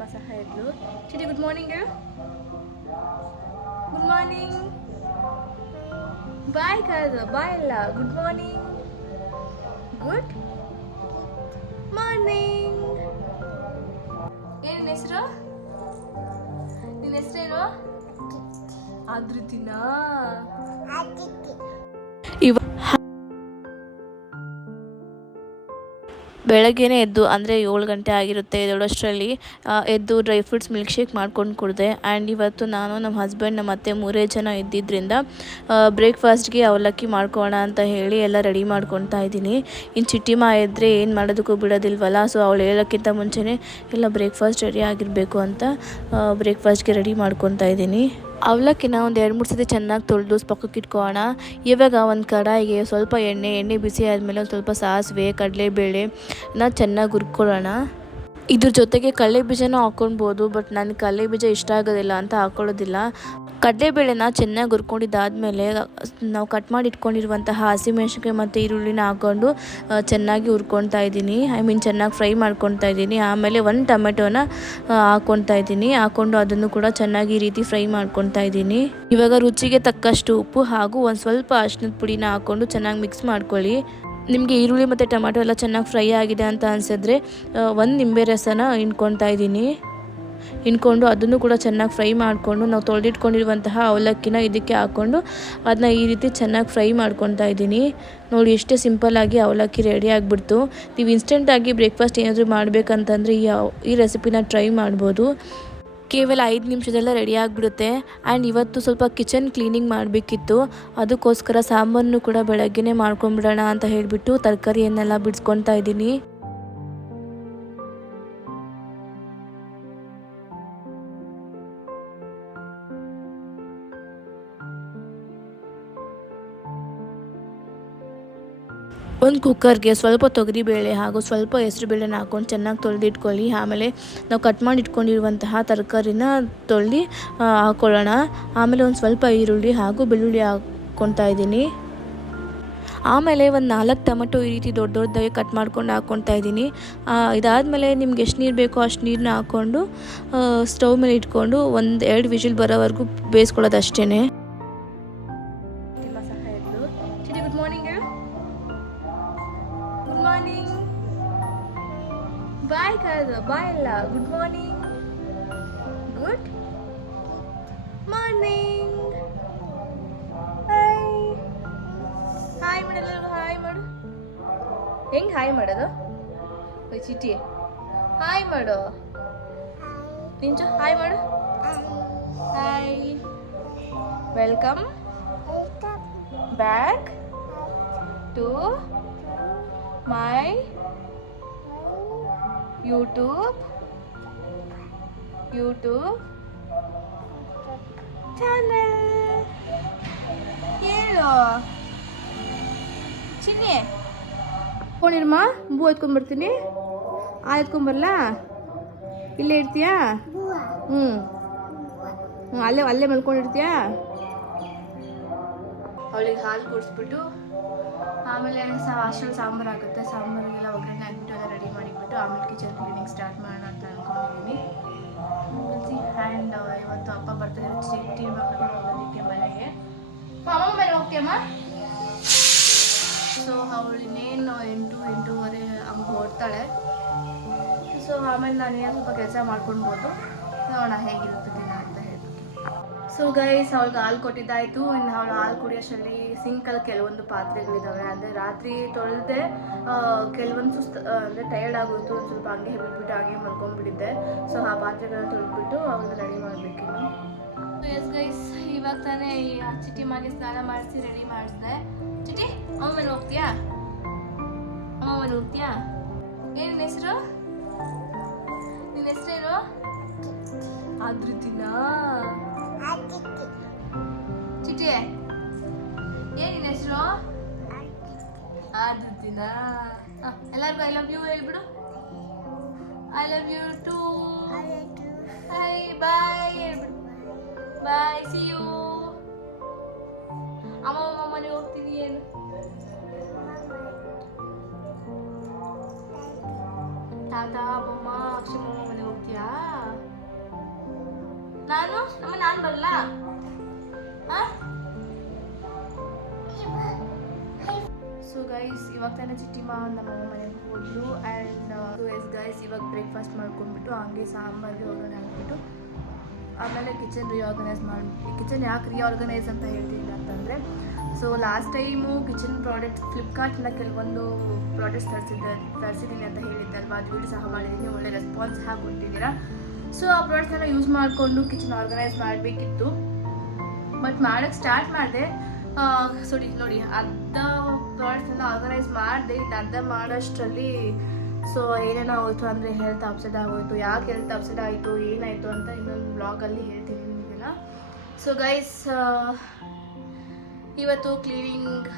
ನಿಮ್ಮ ಸಹ ಇದ್ಲು. ಚಿಟಿ ಗುಡ್ ಮಾರ್ನಿಂಗ್ ಹೇಳು. ಗುಡ್ ಮಾರ್ನಿಂಗ್ ಬಾಯ್ ಕಾದು ಬಾಯ್ ಅಲ್ಲ, ಗುಡ್ ಮಾರ್ನಿಂಗ್. Good morning. ಏನು ಹೆಸರು? ನಿನ್ನ ಹೆಸರೇನು? ಆದ್ರಿತಿನಾ? ಬೆಳಗ್ಗೆನೇ ಎದ್ದು ಅಂದರೆ 7 ಗಂಟೆ ಆಗಿರುತ್ತೆ ಎದ್ದೇಳೋಷ್ಟರಲ್ಲಿ. ಎದ್ದು ಡ್ರೈ ಫ್ರೂಟ್ಸ್ ಮಿಲ್ಕ್ ಶೇಕ್ ಮಾಡ್ಕೊಂಡು ಕುಡಿದೆ. ಆ್ಯಂಡ್ ಇವತ್ತು ನಾನು ನಮ್ಮ ಹಸ್ಬೆಂಡ್ ನಮ್ಮ ಅತ್ತೆ 3 ಜನ ಇದ್ದಿದ್ದರಿಂದ ಬ್ರೇಕ್ಫಾಸ್ಟ್ಗೆ ಅವಲಕ್ಕಿ ಮಾಡ್ಕೊಳ್ಳೋಣ ಅಂತ ಹೇಳಿ ಎಲ್ಲ ರೆಡಿ ಮಾಡ್ಕೊತಾ ಇದ್ದೀನಿ. ಇನ್ನು ಚಿಟ್ಟಿಮ್ಮ ಇದ್ದರೆ ಏನು ಮಾಡೋದಕ್ಕೂ ಬಿಡೋದಿಲ್ವಲ್ಲ, ಸೊ ಅವಳು ಹೇಳೋಕ್ಕಿಂತ ಮುಂಚೆನೇ ಎಲ್ಲ ಬ್ರೇಕ್ಫಾಸ್ಟ್ ರೆಡಿ ಆಗಿರಬೇಕು ಅಂತ ಬ್ರೇಕ್ಫಾಸ್ಟ್ಗೆ ರೆಡಿ ಮಾಡ್ಕೊತಾ ಇದ್ದೀನಿ. ಅವಲಕ್ಕಿನ ಒಂದು 2-3 ಸತಿ ಚೆನ್ನಾಗಿ ತೊಳೆದು ಪಕ್ಕಕ್ಕೆ ಇಟ್ಕೊಳ್ಳೋಣ. ಇವಾಗ ಒಂದು ಕಡಾಯಿಗೆ ಸ್ವಲ್ಪ ಎಣ್ಣೆ ಬಿಸಿ ಆದಮೇಲೆ ಒಂದು ಸ್ವಲ್ಪ ಸಾಸಿವೆ, ಕಡಲೆಬೇಳೆ ಚೆನ್ನಾಗಿ ಹುರ್ಕೊಳ್ಳೋಣ. ಇದ್ರ ಜೊತೆಗೆ ಕಡಲೆ ಬೀಜನೂ ಹಾಕ್ಕೊಳ್ಬೋದು, ಬಟ್ ನನಗೆ ಕಡಲೆ ಬೀಜ ಇಷ್ಟ ಆಗೋದಿಲ್ಲ ಅಂತ ಹಾಕ್ಕೊಳ್ಳೋದಿಲ್ಲ. ಕಡಲೆಬೇಳೆನ ಚೆನ್ನಾಗಿ ಹುರ್ಕೊಂಡಿದ್ದಾದಮೇಲೆ ನಾವು ಕಟ್ ಮಾಡಿ ಇಟ್ಕೊಂಡಿರುವಂತಹ ಹಸಿಮೆಣಸಿನ್ಕಾಯಿ ಮತ್ತು ಈರುಳ್ಳಿನ ಹಾಕ್ಕೊಂಡು ಚೆನ್ನಾಗಿ ಹುರ್ಕೊತಾ ಇದ್ದೀನಿ. ಚೆನ್ನಾಗಿ ಫ್ರೈ ಮಾಡ್ಕೊತಾ ಇದ್ದೀನಿ. ಆಮೇಲೆ 1 ಟೊಮೆಟೊನ ಹಾಕ್ಕೊತಾ ಇದ್ದೀನಿ. ಹಾಕ್ಕೊಂಡು ಅದನ್ನು ಕೂಡ ಚೆನ್ನಾಗಿ ಈ ರೀತಿ ಫ್ರೈ ಮಾಡ್ಕೊತಾ ಇದ್ದೀನಿ. ಇವಾಗ ರುಚಿಗೆ ತಕ್ಕಷ್ಟು ಉಪ್ಪು ಹಾಗೂ ಒಂದು ಸ್ವಲ್ಪ ಅರಿಶಿಣದ ಪುಡಿನ ಹಾಕ್ಕೊಂಡು ಚೆನ್ನಾಗಿ ಮಿಕ್ಸ್ ಮಾಡ್ಕೊಳ್ಳಿ. ನಿಮಗೆ ಈರುಳ್ಳಿ ಮತ್ತು ಟೊಮೆಟೊ ಎಲ್ಲ ಚೆನ್ನಾಗಿ ಫ್ರೈ ಆಗಿದೆ ಅಂತ ಅನಿಸಿದ್ರೆ 1 ನಿಂಬೆ ರಸನ ಹಿಂಡ್ಕೊತಾ ಇದ್ದೀನಿ. ಹಿಂಡ್ಕೊಂಡು ಅದನ್ನು ಕೂಡ ಚೆನ್ನಾಗಿ ಫ್ರೈ ಮಾಡಿಕೊಂಡು ನಾವು ತೊಳೆದಿಟ್ಕೊಂಡಿರುವಂತಹ ಅವಲಕ್ಕಿನ ಇದಕ್ಕೆ ಹಾಕ್ಕೊಂಡು ಅದನ್ನ ಈ ರೀತಿ ಚೆನ್ನಾಗಿ ಫ್ರೈ ಮಾಡ್ಕೊತಾ ಇದ್ದೀನಿ. ನೋಡಿ ಎಷ್ಟೇ ಸಿಂಪಲ್ಲಾಗಿ ಅವಲಕ್ಕಿ ರೆಡಿ ಆಗಿಬಿಡ್ತು. ನೀವು ಇನ್ಸ್ಟೆಂಟಾಗಿ ಬ್ರೇಕ್ಫಾಸ್ಟ್ ಏನಾದರೂ ಮಾಡಬೇಕಂತಂದರೆ ಈ ರೆಸಿಪಿನ ಟ್ರೈ ಮಾಡ್ಬೋದು. ಕೇವಲ 5 ನಿಮಿಷದಲ್ಲ ರೆಡಿ ಆಗಿಬಿಡುತ್ತೆ. ಆ್ಯಂಡ್ ಇವತ್ತು ಸ್ವಲ್ಪ ಕಿಚನ್ ಕ್ಲೀನಿಂಗ್ ಮಾಡಬೇಕಿತ್ತು. ಅದಕ್ಕೋಸ್ಕರ ಸಾಂಬಾರನ್ನು ಕೂಡ ಬೆಳಗ್ಗೆನೇ ಮಾಡ್ಕೊಂಬಿಡೋಣ ಅಂತ ಹೇಳಿಬಿಟ್ಟು ತರಕಾರಿಯನ್ನೆಲ್ಲ ಬಿಡಿಸ್ಕೊತಾ ಇದ್ದೀನಿ. ಒಂದು ಕುಕ್ಕರ್ಗೆ ಸ್ವಲ್ಪ ತೊಗರಿಬೇಳೆ ಹಾಗೂ ಸ್ವಲ್ಪ ಹೆಸರುಬೇಳೆನ ಹಾಕ್ಕೊಂಡು ಚೆನ್ನಾಗಿ ತೊಳೆದಿಟ್ಕೊಳ್ಳಿ. ಆಮೇಲೆ ನಾವು ಕಟ್ ಮಾಡಿ ಇಟ್ಕೊಂಡಿರುವಂತಹ ತರಕಾರಿನ ತೊಳೆದು ಹಾಕ್ಕೊಳ್ಳೋಣ. ಆಮೇಲೆ ಒಂದು ಸ್ವಲ್ಪ ಈರುಳ್ಳಿ ಹಾಗೂ ಬೆಳ್ಳುಳ್ಳಿ ಹಾಕ್ಕೊತಾ ಇದ್ದೀನಿ. ಆಮೇಲೆ ಒಂದು 4 ಟೊಮೆಟೊ ಈ ರೀತಿ ದೊಡ್ಡದಾಗಿ ಕಟ್ ಮಾಡ್ಕೊಂಡು ಹಾಕ್ಕೊತಾ ಇದ್ದೀನಿ. ಇದಾದಮೇಲೆ ನಿಮ್ಗೆ ಎಷ್ಟು ನೀರು ಬೇಕೋ ಅಷ್ಟು ನೀರನ್ನ ಹಾಕ್ಕೊಂಡು ಸ್ಟವ್ ಮೇಲೆ ಇಟ್ಕೊಂಡು 1-2 ವಿಷಿಲ್ ಬರೋವರೆಗೂ ಬೇಯಿಸ್ಕೊಳ್ಳೋದು ಅಷ್ಟೇ. ಗುಡ್ ಮಾರ್ನಿಂಗ್ ಹೇಳು. ಗುಡ್ ಮಾರ್ನಿಂಗ್ ಬಾಯ್ ಕಾದು ಬಾಯ್ ಅಲ್ಲ, good morning. Good morning. Hi ಮಾಡಲ್ಲ, ಹಾಯ್ ಮಾಡು. ಹೆಂಗೆ ಹಾಯ್ ಮಾಡೋದು? ಚಿಟಿ ಹಾಯ್ ಮಾಡು. ನಿಂಚು ಹಾಯ್ ಮಾಡು. Hi. Welcome back to my YouTube channel. ಹೇಳು ಚಿನ್ನಿ. ಫೋನಿರ್ಮ ಬೂ ಎತ್ಕೊಂಡ್ಬರ್ತೀನಿ. ಎತ್ಕೊಂಬರಲಾ? ಇಲ್ಲೇ ಇರ್ತೀಯಾ? ಅಲ್ಲೇ ಮಲ್ಕೊಂಡಿರ್ತೀಯಾ? ಅವಳಿಗೆ ಹಾಲು ಕುಡಿಸ್ಬಿಟ್ಟು ಆಮೇಲೆ ಹಾಸ್ಟೆಲ್ ಸಾಂಬಾರು ಆಗುತ್ತೆ. ಸಾಂಬಾರಿಗೆಲ್ಲ ಒಗ್ಗರಣೆ ಹಾಕ್ಬಿಟ್ಟು ಎಲ್ಲ ರೆಡಿ ಮಾಡಿಬಿಟ್ಟು ಆಮೇಲೆ ಕಿಚನ್ ಕ್ಲೀನಿಂಗ್ ಸ್ಟಾರ್ಟ್ ಮಾಡೋಣ ಅಂತ ಅಂದ್ಕೊಂಡಿದ್ದೀನಿ. ಆ್ಯಂಡ್ ಇವತ್ತು ಅಪ್ಪ ಬರ್ತಾರೆ. ಚಿಟ್ಟಿ ಮಕ್ಕಳು ಹೋಗೋದಕ್ಕೆ ಮನೆಗೆ. ಅಮ್ಮ ಮೇಲೆ ಹೋಗ್ತೀಯಮ್ಮ. ಸೊ ಅವಳು ಇನ್ನೇನು 8-8:30 ಹಂಗೆ ಹೊಡ್ತಾಳೆ. ಸೊ ಆಮೇಲೆ ನಾನು ಏನೋ ಸ್ವಲ್ಪ ಕೆಲಸ ಮಾಡ್ಕೊಳ್ಬೋದು. ನೋಡೋಣ ಹೇಗಿರುತ್ತೆ ದಿನ ಅಂತ ಹೇಳ್ಬಿಟ್ಟು. ಸೊ ಗೈಸ್, ಅವಳಿಗೆ ಹಾಲು ಕೊಟ್ಟಿದ್ದಾಯಿತು. ಇನ್ನು ಅವಳು ಹಾಲು ಕುಡಿಯೋಷ್ಟರಲ್ಲಿ ಸಿಂಕಲ್ಲಿ ಕೆಲವೊಂದು ಪಾತ್ರೆಗಳಿದ್ದಾವೆ. ಅಂದರೆ ರಾತ್ರಿ ತೊಳೆದೆ ಕೆಲವೊಂದು ಅಂದರೆ ಟಯರ್ಡ್ ಆಗೋಯ್ತು. ಒಂದು ಸ್ವಲ್ಪ ಹಂಗೆ ಬಿಟ್ಬಿಟ್ಟು ಹಾಗೆ ಮಲ್ಕೊಂಡ್ಬಿಟ್ಟಿದ್ದೆ. ಸೊ ಆ ಪಾತ್ರೆಗಳನ್ನ ತೊಳೆದ್ಬಿಟ್ಟು ಅವಳನ್ನ ರೆಡಿ ಮಾಡಬೇಕಿನ್ನು. ಎಸ್ ಗೈಸ್, ಇವಾಗ ತಾನೇ ಚಿಟಿ ಮಾಗೆ ಸ್ನಾನ ಮಾಡಿಸಿ ರೆಡಿ ಮಾಡಿಸಿದೆ. ಚಿಟಿ ಅಮ್ಮ ಮೇಲೆ ಹೋಗ್ತೀಯಾ? ಏನು ಹೆಸರು? ನಿನ್ನ ಹೆಸರೇನು? ಆದ್ರಿತಿನಾ? ಚಿಟಿ ಏನು ನಿನ್ನ ಹೆಸರು? ಆದ್ರಿತಿನಾ? ಎಲ್ಲರಿಗೂ ಐ ಲವ್ ಯು ಹೇಳ್ಬಿಡು. I love you too. Hi bye ಹೇಳ್ಬಿಡು. Bye, see you. ಅಮ್ಮ ಮನೆಗೆ ಹೋಗ್ತೀನಿ. ಏನು ತಾತ ಅಮ್ಮಮ್ಮ ಅಕ್ಷಮಮ್ಮ ಮನೆಗೆ ಹೋಗ್ತೀಯಾ? ನಾನು ಬರಲಾ? ಸೊ ಗೈಸ್, ಇವಾಗ ತಾನೇ ಚಿಟ್ಟಿಮ್ಮ ನಮ್ಮ ಮನೆಗೆ ಹೋದ್ಲು. ಆ್ಯಂಡ್ ಗೈಸ್, ಇವಾಗ ಬ್ರೇಕ್ಫಾಸ್ಟ್ ಮಾಡ್ಕೊಂಡ್ಬಿಟ್ಟು ಹಂಗೆ ಸಾಂಬಾರಿಗೆ ಒಗ್ಗರಣೆ ಹಾಕ್ಬಿಟ್ಟು ಆಮೇಲೆ ಕಿಚನ್ ಕಿಚನ್ ಯಾಕೆ ರಿಆರ್ಗನೈಸ್ ಅಂತ ಹೇಳ್ತೀನಿ ಅಂತಂದರೆ, so last time kitchen product ಫ್ಲಿಪ್ಕಾರ್ಟಿಂದ ಕೆಲವೊಂದು ಪ್ರಾಡಕ್ಟ್ಸ್ ತರಿಸಿದ್ದೀನಿ ಅಂತ ಹೇಳಿದ್ದಲ್ವ, ಅದು ವೀಡಿಯೋ ಸಹ ಮಾಡಿದ್ದೀನಿ. ಒಳ್ಳೆ ರೆಸ್ಪಾನ್ಸ್ ಸಹ ಕೊಟ್ಟಿದ್ದೀರಾ. ಸೊ ಆ ಪ್ರಾಡಕ್ಟ್ನೆಲ್ಲ ಯೂಸ್ ಮಾಡಿಕೊಂಡು ಕಿಚನ್ ಆರ್ಗನೈಸ್ ಮಾಡಬೇಕಿತ್ತು. ಬಟ್ ಮಾಡೋಕ್ಕೆ ಸ್ಟಾರ್ಟ್ ಮಾಡಿದೆ. ನೋಡಿ ಅರ್ಧ ಪ್ರಾಡಕ್ಟ್ನೆಲ್ಲ ಆರ್ಗನೈಸ್ ಮಾಡಿದೆ. ಇನ್ನು ಅರ್ಧ ಮಾಡೋಷ್ಟರಲ್ಲಿ ಸೊ ಏನೇನೋ ಆಗೋಯ್ತು ಅಂದರೆ ಹೆಲ್ತ್ ಅಪ್ಸೆಟ್ ಆಗೋಯ್ತು. ಯಾಕೆ ಹೆಲ್ತ್ ಅಪ್ಸೆಟ್ ಆಯಿತು, ಏನಾಯಿತು ಅಂತ ಇನ್ನೊಂದು ಬ್ಲಾಗಲ್ಲಿ ಹೇಳ್ತೀನಿ ನಿಮಗೆಲ್ಲ. ಸೊ ಗೈಸ್, ಇವತ್ತು ಕ್ಲೀನಿಂಗ್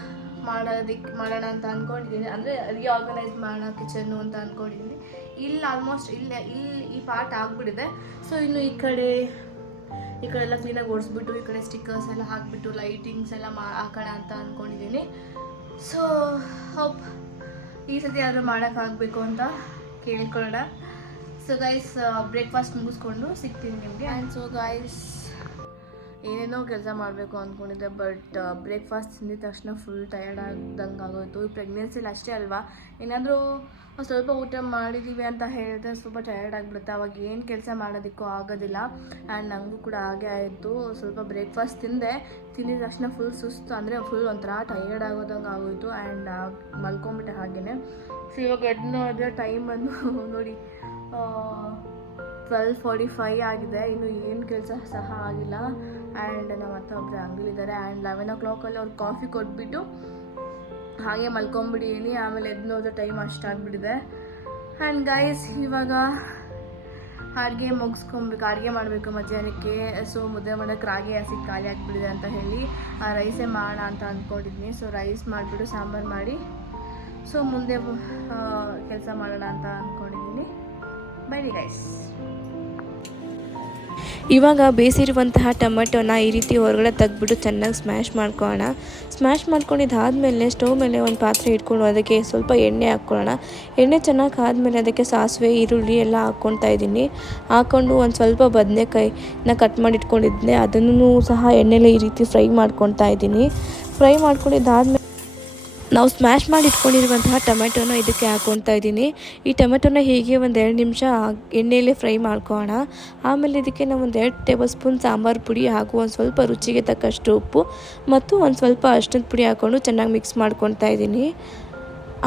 ಮಾಡೋಣ ಅಂತ ಅಂದ್ಕೊಂಡಿದ್ದೀನಿ. ಅಂದರೆ ರಿಆರ್ಗನೈಸ್ ಮಾಡೋಣ ಕಿಚನ್ನು ಅಂತ ಅಂದ್ಕೊಂಡಿದ್ದೀನಿ. ಇಲ್ಲಿ ಆಲ್ಮೋಸ್ಟ್ ಇಲ್ಲಿ ಈ ಪಾರ್ಟ್ ಆಗಿಬಿಟ್ಟಿದೆ. ಸೊ ಇನ್ನು ಈ ಕಡೆ ಎಲ್ಲ ಕ್ಲೀನಾಗಿ ಓಡಿಸ್ಬಿಟ್ಟು ಈ ಕಡೆ ಸ್ಟಿಕ್ಕರ್ಸ್ ಎಲ್ಲ ಹಾಕಿಬಿಟ್ಟು ಲೈಟಿಂಗ್ಸ್ ಎಲ್ಲ ಹಾಕೋಣ ಅಂತ ಅಂದ್ಕೊಂಡಿದ್ದೀನಿ. ಸೊ ಹೋಪ್ ಈ ಸತಿ ಆದರೂ ಮಾಡೋಕ್ಕಾಗಬೇಕು ಅಂತ ಕೇಳ್ಕೊಳ್ಳೋಣ. ಸೊ ಗೈಸ್, ಬ್ರೇಕ್ಫಾಸ್ಟ್ ಮುಗಿಸ್ಕೊಂಡು ಸಿಗ್ತೀನಿ ನಿಮಗೆ. ಆ್ಯಂಡ್ ಸೊ ಗೈಸ್, ಏನೇನೋ ಕೆಲಸ ಮಾಡಬೇಕು ಅಂದ್ಕೊಂಡಿದ್ದೆ, ಬಟ್ ಬ್ರೇಕ್ಫಾಸ್ಟ್ ತಿಂದಿದ ತಕ್ಷಣ ಫುಲ್ ಟಯರ್ಡ್ ಆಗ್ದಂಗೆ ಆಗೋಯ್ತು. ಈ ಪ್ರೆಗ್ನೆನ್ಸಿಲಿ ಅಷ್ಟೇ ಅಲ್ವಾ, ಏನಾದರೂ ಸ್ವಲ್ಪ ಊಟ ಮಾಡಿದ್ದೀವಿ ಅಂತ ಹೇಳಿದ್ರೆ ಸ್ವಲ್ಪ ಟಯರ್ಡ್ ಆಗಿಬಿಡುತ್ತೆ. ಅವಾಗ ಏನು ಕೆಲಸ ಮಾಡೋದಕ್ಕೂ ಆಗೋದಿಲ್ಲ. ಆ್ಯಂಡ್ ನನಗೂ ಕೂಡ ಹಾಗೆ ಆಯಿತು. ಸ್ವಲ್ಪ ಬ್ರೇಕ್ಫಾಸ್ಟ್ ತಿಂದಿದ ತಕ್ಷಣ ಫುಲ್ ಸುಸ್ತು, ಅಂದರೆ ಫುಲ್ ಒಂಥರ ಟಯರ್ಡ್ ಆಗೋದಂಗೆ ಆಗೋಯಿತು. ಆ್ಯಂಡ್ ಮಲ್ಕೊಂಬಿಟ್ಟೆ ಹಾಗೆಯೇ. ಸೊ ಇವಾಗ ಎದ್ದು ನೋಡಿದ್ರೆ ಟೈಮ್ ಬಂದು ನೋಡಿ 12:45 ಆಗಿದೆ. ಇನ್ನು ಏನು ಕೆಲಸ ಸಹ ಆಗಿಲ್ಲ. ಆ್ಯಂಡ್ ನಮ್ಮ ಅತ್ತ ಒಬ್ಬರು ಅಂಗಲಿದ್ದಾರೆ. ಆ್ಯಂಡ್ 11 o'clock ಅವ್ರು ಕಾಫಿ ಕೊಟ್ಬಿಟ್ಟು ಹಾಗೆ ಮಲ್ಕೊಂಬಿಟ್ಟಿದ್ದೀನಿ. ಆಮೇಲೆ ಎದ್ದು ನೋಡಿದ್ರೆ ಟೈಮ್ ಅಷ್ಟಾಗ್ಬಿಟ್ಟಿದೆ. ಆ್ಯಂಡ್ ಗೈಸ್, ಇವಾಗ ಅಡುಗೆ ಮಾಡಬೇಕು ಮಧ್ಯಾಹ್ನಕ್ಕೆ. ಸೊ ಮುದ್ದೆ ಮಾಡೋಕ್ಕೆ ರಾಗಿ ಹಸಿ ಖಾಲಿ ಆಗಿಬಿಟ್ಟಿದೆ ಅಂತ ಹೇಳಿ ರೈಸೇ ಮಾಡೋಣ ಅಂತ ಅಂದ್ಕೊಂಡಿದ್ದೀನಿ. ಸೊ ರೈಸ್ ಮಾಡಿಬಿಟ್ಟು ಸಾಂಬಾರು ಮಾಡಿ ಸೊ ಮುಂದೆ ಕೆಲಸ ಮಾಡೋಣ ಅಂತ ಅಂದ್ಕೊಂಡಿದ್ದೀನಿ. ಬನ್ನಿ ಗೈಸ್. ಇವಾಗ ಬೇಯಿಸಿರುವಂತಹ ಟೊಮೆಟೊನ ಈ ರೀತಿ ಹೊರಗಡೆ ತೆಗೆದ್ಬಿಟ್ಟು ಚೆನ್ನಾಗಿ ಸ್ಮ್ಯಾಶ್ ಮಾಡ್ಕೊಳ್ಳೋಣ. ಸ್ಮ್ಯಾಶ್ ಮಾಡ್ಕೊಂಡಿದ್ದಾದಮೇಲೆ ಸ್ಟವ್ ಮೇಲೆ ಒಂದು ಪಾತ್ರೆ ಇಟ್ಕೊಂಡು ಅದಕ್ಕೆ ಸ್ವಲ್ಪ ಎಣ್ಣೆ ಹಾಕ್ಕೊಳ್ಳೋಣ. ಎಣ್ಣೆ ಚೆನ್ನಾಗಿ ಆದಮೇಲೆ ಅದಕ್ಕೆ ಸಾಸಿವೆ, ಈರುಳ್ಳಿ ಎಲ್ಲ ಹಾಕ್ಕೊತಾ ಇದ್ದೀನಿ. ಹಾಕ್ಕೊಂಡು ಒಂದು ಸ್ವಲ್ಪ ಬದನೆಕಾಯಿನ ಕಟ್ ಮಾಡಿ ಇಟ್ಕೊಂಡಿದ್ದೆ, ಅದನ್ನು ಸಹ ಎಣ್ಣೆಲೆ ಈ ರೀತಿ ಫ್ರೈ ಮಾಡ್ಕೊತಾ ಇದ್ದೀನಿ. ಫ್ರೈ ಮಾಡ್ಕೊಂಡಿದ್ದಾದಮೇಲೆ ನಾವು ಸ್ಮ್ಯಾಶ್ ಮಾಡಿ ಇಟ್ಕೊಂಡಿರುವಂತಹ ಟೊಮೆಟೊನ ಇದಕ್ಕೆ ಹಾಕ್ಕೊತಾ ಇದ್ದೀನಿ. ಈ ಟೊಮೆಟೊನ ಹೀಗೆ ಒಂದು 2 ನಿಮಿಷ ಎಣ್ಣೆಯಲ್ಲೇ ಫ್ರೈ ಮಾಡ್ಕೊಳ್ಳೋಣ. ಆಮೇಲೆ ಇದಕ್ಕೆ ನಾವು ಒಂದು 2 ಟೇಬಲ್ ಸ್ಪೂನ್ ಸಾಂಬಾರು ಪುಡಿ ಹಾಗೂ ಒಂದು ಸ್ವಲ್ಪ ರುಚಿಗೆ ತಕ್ಕಷ್ಟು ಉಪ್ಪು ಮತ್ತು ಒಂದು ಸ್ವಲ್ಪ ಅರಿಶಿಣದ ಪುಡಿ ಹಾಕ್ಕೊಂಡು ಚೆನ್ನಾಗಿ ಮಿಕ್ಸ್ ಮಾಡ್ಕೊತಾ ಇದ್ದೀನಿ.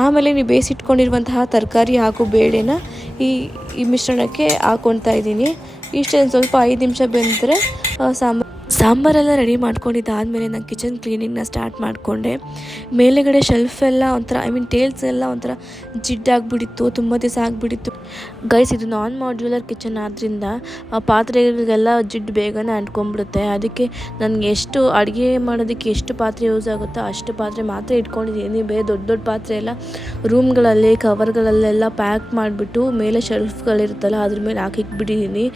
ಆಮೇಲೆ ನೀವು ಬೇಯಿಸಿಟ್ಕೊಂಡಿರುವಂತಹ ತರಕಾರಿ ಹಾಗೂ ಬೇಳೆನ ಈ ಮಿಶ್ರಣಕ್ಕೆ ಹಾಕ್ಕೊತಾ ಇದ್ದೀನಿ. ಇಷ್ಟೇ ಸ್ವಲ್ಪ 5 ನಿಮಿಷ ಬೆಂದರೆ ಸಾಂಬಾರೆಲ್ಲ ರೆಡಿ ಮಾಡ್ಕೊಂಡಿದ್ದಾದಮೇಲೆ ನಾನು ಕಿಚನ್ ಕ್ಲೀನಿಂಗ್ನ ಸ್ಟಾರ್ಟ್ ಮಾಡಿಕೊಂಡೆ. ಮೇಲೆಗಡೆ ಶೆಲ್ಫ್ ಎಲ್ಲ ಒಂಥರ ಟೇಲ್ಸ್ ಎಲ್ಲ ಒಂಥರ ಜಿಡ್ಡಾಗಿಬಿಟ್ಟಿತ್ತು, ತುಂಬ ದಿವಸ ಆಗಿಬಿಟ್ಟಿತ್ತು ಗೈಸ್. ಇದು ನಾನ್ ಮಾಡ್ಯುಲರ್ ಕಿಚನ್ ಆದ್ದರಿಂದ ಪಾತ್ರೆಗಳಿಗೆಲ್ಲ ಜಿಡ್ಡು ಬೇಗನೆ ಅಂಟ್ಕೊಂಡ್ಬಿಡುತ್ತೆ. ಅದಕ್ಕೆ ನನಗೆ ಎಷ್ಟು ಅಡುಗೆ ಮಾಡೋದಕ್ಕೆ ಎಷ್ಟು ಪಾತ್ರೆ ಯೂಸ್ ಆಗುತ್ತೋ ಅಷ್ಟು ಪಾತ್ರೆ ಮಾತ್ರ ಇಟ್ಕೊಂಡಿದ್ದೀನಿ. ಬೇರೆ ದೊಡ್ಡ ಪಾತ್ರೆ ಎಲ್ಲ ರೂಮ್ಗಳಲ್ಲಿ ಕವರ್ಗಳಲ್ಲೆಲ್ಲ ಪ್ಯಾಕ್ ಮಾಡಿಬಿಟ್ಟು ಮೇಲೆ ಶೆಲ್ಫ್ಗಳಿರುತ್ತಲ್ಲ ಅದ್ರ ಮೇಲೆ ಹಾಕಿಟ್ಬಿಟ್ಟಿದ್ದೀನಿ.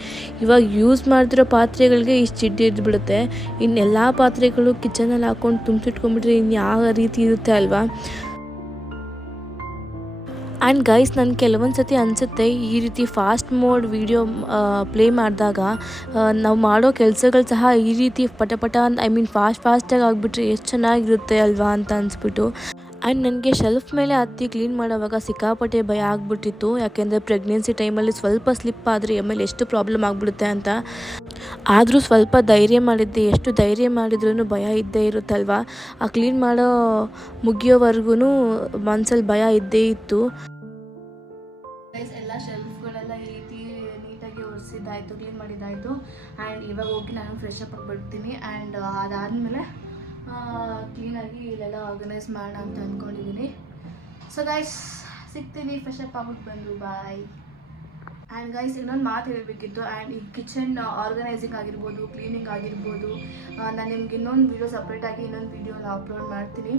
ಇವಾಗ ಯೂಸ್ ಮಾಡ್ತಿರೋ ಪಾತ್ರೆಗಳಿಗೆ ಇಷ್ಟು ಜಿಡ್ಡು ಇದ್ಬಿಡುತ್ತೆ. ಇನ್ನೆಲ್ಲ ಪಾತ್ರೆಗಳು ಕಿಚನಲ್ಲಿ ಹಾಕೊಂಡು ತುಂಬಿಸಿಟ್ಕೊಂಡ್ಬಿಟ್ರೆ ಇನ್ನು ಯಾವ ರೀತಿ ಇರುತ್ತೆ ಅಲ್ವಾ. ಆ್ಯಂಡ್ ಗೈಸ್, ನನಗೆ ಕೆಲವೊಂದು ಸತಿ ಅನಿಸುತ್ತೆ ಈ ರೀತಿ ಫಾಸ್ಟ್ ಮೋಡ್ ವಿಡಿಯೋ ಪ್ಲೇ ಮಾಡಿದಾಗ ನಾವು ಮಾಡೋ ಕೆಲಸಗಳು ಸಹ ಈ ರೀತಿ ಪಟ ಫಾಸ್ಟಾಗಿ ಆಗಿಬಿಟ್ರೆ ಎಷ್ಟು ಚೆನ್ನಾಗಿರುತ್ತೆ ಅಲ್ವಾ ಅಂತ ಅನಿಸ್ಬಿಟ್ಟು. ಆ್ಯಂಡ್ ನನಗೆ ಶೆಲ್ಫ್ ಮೇಲೆ ಹತ್ತಿ ಕ್ಲೀನ್ ಮಾಡೋವಾಗ ಸಿಕ್ಕಾಪಟ್ಟೆ ಭಯ ಆಗಿಬಿಟ್ಟಿತ್ತು. ಯಾಕೆಂದರೆ ಪ್ರೆಗ್ನೆನ್ಸಿ ಟೈಮಲ್ಲಿ ಸ್ವಲ್ಪ ಸ್ಲಿಪ್ ಆದರೆ ಆಮೇಲೆ ಎಷ್ಟು ಪ್ರಾಬ್ಲಮ್ ಆಗಿಬಿಡುತ್ತೆ ಅಂತ. ಆದರೂ ಸ್ವಲ್ಪ ಧೈರ್ಯ ಮಾಡಿದ್ದೆ. ಎಷ್ಟು ಧೈರ್ಯ ಮಾಡಿದ್ರೂ ಭಯ ಇದ್ದೇ ಇರುತ್ತಲ್ವ. ಆ ಕ್ಲೀನ್ ಮಾಡೋ ಮುಗಿಯೋವರೆಗೂ ಮನಸ್ಸಲ್ಲಿ ಭಯ ಇದ್ದೇ ಇತ್ತು. ಎಲ್ಲ ಶೆಲ್ಫ್ಗಳೆಲ್ಲ ಈ ರೀತಿ ನೀಟಾಗಿ ಒರೆಸಿದ್ದಾಯಿತು, ಕ್ಲೀನ್ ಮಾಡಿದ್ದಾಯಿತು. ಆ್ಯಂಡ್ ಇವಾಗ ಹೋಗಿ ನಾನು ಫ್ರೆಶ್ ಅಪ್ ಆಗಿಬಿಡ್ತೀನಿ. ಆ್ಯಂಡ್ ಅದಾದಮೇಲೆ ಕ್ಲೀನಾಗಿ ಇಲ್ಲೆಲ್ಲ ಆರ್ಗನೈಸ್ ಮಾಡೋಣ ಅಂತ ಅಂದ್ಕೊಂಡಿದ್ದೀನಿ. ಸೊ ಗೈಸ್, ಸಿಗ್ತೀನಿ ಫ್ರೆಶ್ ಅಪ್ ಆಗ್ಬಿಟ್ಟು ಬಂದು. ಬಾಯ್. ಆ್ಯಂಡ್ ಗೈಸ್, ಇನ್ನೊಂದು ಮಾತು ಹೇಳಬೇಕಿತ್ತು. ಆ್ಯಂಡ್ ಈ ಕಿಚನ್ ಆರ್ಗನೈಸಿಂಗ್ ಆಗಿರ್ಬೋದು, ಕ್ಲೀನಿಂಗ್ ಆಗಿರ್ಬೋದು, ನಾನು ನಿಮ್ಗೆ ಇನ್ನೊಂದು ವೀಡಿಯೋ ಸಪ್ರೇಟಾಗಿ ಇನ್ನೊಂದು ವೀಡಿಯೋನ ಅಪ್ಲೋಡ್ ಮಾಡ್ತೀನಿ.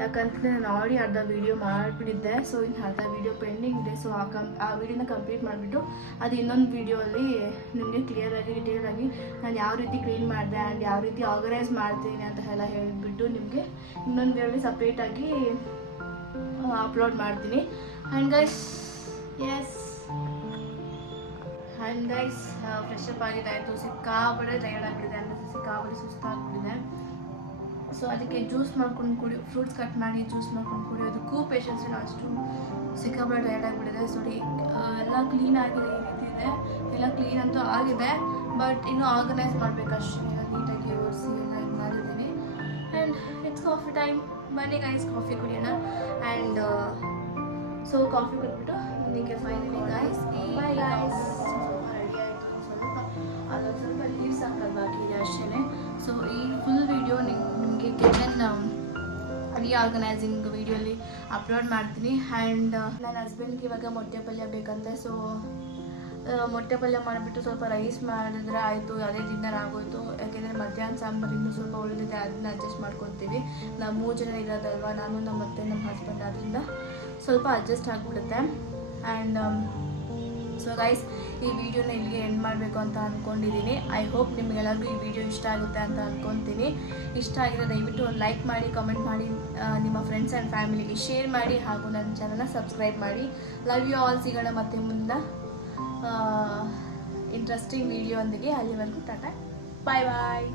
ಯಾಕಂತಂದರೆ ನಾನು ಆಲ್ರೆಡಿ ಅರ್ಧ ವೀಡಿಯೋ ಮಾಡಿಬಿಟ್ಟಿದ್ದೆ. ಸೊ ಇನ್ನು ಅರ್ಧ ವೀಡಿಯೋ ಪೆಂಡಿಂಗ್ ಇದೆ. ಸೊ ಆ ವೀಡಿಯೋನ ಕಂಪ್ಲೀಟ್ ಮಾಡಿಬಿಟ್ಟು ಅದು ಇನ್ನೊಂದು ವೀಡಿಯೋಲ್ಲಿ ನಿಮಗೆ ಕ್ಲಿಯರಾಗಿ ಡಿಟೇಲಾಗಿ ನಾನು ಯಾವ ರೀತಿ ಕ್ಲೀನ್ ಮಾಡಿದೆ ಆ್ಯಂಡ್ ಯಾವ ರೀತಿ ಆರ್ಗನೈಸ್ ಮಾಡ್ತೀನಿ ಅಂತ ಎಲ್ಲ ಹೇಳಿಬಿಟ್ಟು ನಿಮಗೆ ಇನ್ನೊಂದು ವೀಡಿಯೋಲಿ ಸಪ್ರೇಟಾಗಿ ಅಪ್ಲೋಡ್ ಮಾಡ್ತೀನಿ. And guys, yes, and guys fresh up ಆಗಿದ್ದಾಯಿತು, ಸಿಕ್ಕಾಪಟ್ಟೆ ಟಯರ್ಡ್ ಆಗಿಬಿಟ್ಟಿದೆ, ಅಂದರೆ ಸಿಕ್ಕಾಪಟ್ಟೆ ಸುಸ್ತಾಗ್ಬಿಟ್ಟಿದೆ. ಸೊ ಅದಕ್ಕೆ ಜ್ಯೂಸ್ ಮಾಡ್ಕೊಂಡು ಕುಡಿ, ಫ್ರೂಟ್ಸ್ ಕಟ್ ಮಾಡಿ ಜ್ಯೂಸ್ ಮಾಡ್ಕೊಂಡು ಕುಡಿಯೋದಕ್ಕೂ ಪೇಷನ್ಸ್ ಇಲ್ಲ, ಅಷ್ಟು ಸಿಕ್ಕಾಪಟ್ಟೆ ಟಯರ್ಡ್ ಆಗಿಬಿಟ್ಟಿದೆ. ನೋಡಿ ಎಲ್ಲ ಕ್ಲೀನ್ ಆಗಿದೆ, ಈ ರೀತಿ ಇದೆ, ಎಲ್ಲ ಕ್ಲೀನ್ ಅಂತೂ ಆಗಿದೆ, ಬಟ್ ಇನ್ನೂ ಆರ್ಗನೈಸ್ ಮಾಡಬೇಕಷ್ಟೇ, ನೀಟಾಗಿ ಒರೆಸಿ ಎಲ್ಲ ಇದು ಮಾಡಿದ್ದೀನಿ. ಆ್ಯಂಡ್ ಇಟ್ಸ್ ಕಾಫಿ ಟೈಮ್, ಬನ್ನಿ ಗೈಸ್ ಕಾಫಿ ಕುಡಿಯೋಣ. ಆ್ಯಂಡ್ ಸೊ ಕಾಫಿ ಕುಡಿದ್ಬಿಟ್ಟು ಮುಂದಕ್ಕೆ finally guys bye guys. Ready ಆಯಿತು, ಅದೊಂದು ಸ್ವಲ್ಪ ಲೀವ್ಸ್ ಹಾಕೋದು ಬಾಕಿ ಇದೆ ಅಷ್ಟೇ. ಸೊ ಈ ಫುಲ್ ವಿಡಿಯೋ ನಿಮಗೆ ಕಿಚನ್ ರೀಆರ್ಗನೈಸಿಂಗ್ ವಿಡಿಯೋಲಿ ಅಪ್ಲೋಡ್ ಮಾಡ್ತೀನಿ. ಆ್ಯಂಡ್ ನನ್ನ ಹಸ್ಬೆಂಡ್ಗೆ ಇವಾಗ ಮೊಟ್ಟೆ ಪಲ್ಯ ಬೇಕಂತೆ, ಸೊ ಮೊಟ್ಟೆ ಪಲ್ಯ ಮಾಡಿಬಿಟ್ಟು ಸ್ವಲ್ಪ ರೈಸ್ ಮಾಡಿದ್ರೆ ಆಯಿತು, ಅದೇ ಡಿನ್ನರ್ ಆಗೋಯಿತು. ಯಾಕೆಂದರೆ ಮಧ್ಯಾಹ್ನ ಸಾಂಬಾರು ಇನ್ನೂ ಸ್ವಲ್ಪ ಉಳಿದಿದೆ, ಅದನ್ನ ಅಡ್ಜಸ್ಟ್ ಮಾಡ್ಕೊತೀವಿ. ನಾವು 3 ಜನ ಇರೋದಲ್ವ, ನಾನು ನಮ್ಮ ಮತ್ತೆ ನಮ್ಮ ಹಸ್ಬೆಂಡ್, ಅದರಿಂದ ಸ್ವಲ್ಪ ಅಡ್ಜಸ್ಟ್ ಆಗಿಬಿಡುತ್ತೆ. ಆ್ಯಂಡ್ ಸೊ ಗೈಸ್ ಈ ವಿಡಿಯೋನ ಇಲ್ಲಿಗೆ ಎಂಡ್ ಮಾಡಬೇಕು ಅಂತ ಅಂದ್ಕೊಂಡಿದ್ದೀನಿ. ಐ ಹೋಪ್ ನಿಮಗೆಲ್ಲರಿಗೂ ಈ ವಿಡಿಯೋ ಇಷ್ಟ ಆಗುತ್ತೆ ಅಂತ ಅಂದ್ಕೊತೀನಿ. ಇಷ್ಟ ಆಗಿದ್ರೆ ದಯವಿಟ್ಟು ಒಂದು ಲೈಕ್ ಮಾಡಿ, ಕಮೆಂಟ್ ಮಾಡಿ, ನಿಮ್ಮ ಫ್ರೆಂಡ್ಸ್ ಆ್ಯಂಡ್ ಫ್ಯಾಮಿಲಿಗೆ ಶೇರ್ ಮಾಡಿ, ಹಾಗೂ ನನ್ನ ಚಾನಲ್ನ ಸಬ್ಸ್ಕ್ರೈಬ್ ಮಾಡಿ. Love you all. ಸಿಗೋಣ ಮತ್ತೆ ಮುಂದೆ ಇಂಟ್ರೆಸ್ಟಿಂಗ್ ವಿಡಿಯೋ ಒಂದಿಗೆ. ಅಲ್ಲಿವರೆಗೂ ಟಾಟಾ, ಬಾಯ್ ಬಾಯ್.